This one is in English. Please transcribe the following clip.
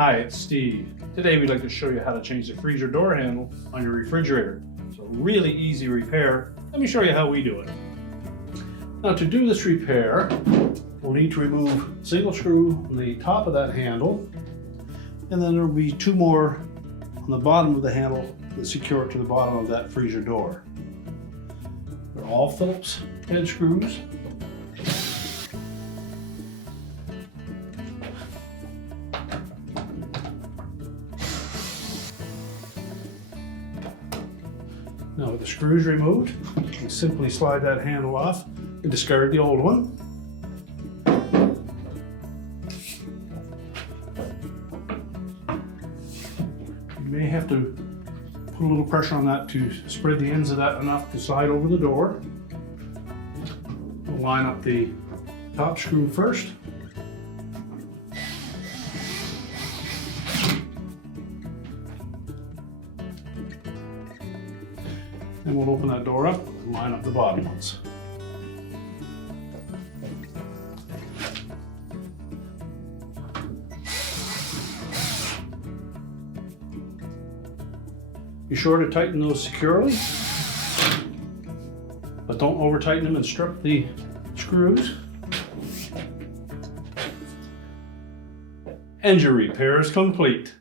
Hi, it's Steve. Today we'd like to show you how to change the freezer door handle on your refrigerator. It's a really easy repair. Let me show you how we do it. Now to do this repair, we'll need to remove a single screw on the top of that handle, and then there will be two more on the bottom of the handle that secure it to the bottom of that freezer door. They're all Phillips head screws. Now with the screws removed, you can simply slide that handle off and discard the old one. You may have to put a little pressure on that to spread the ends of that enough to slide over the door. We'll line up the top screw first. And we'll open that door up and line up the bottom ones. Be sure to tighten those securely, but don't over tighten them and strip the screws. And your repair is complete.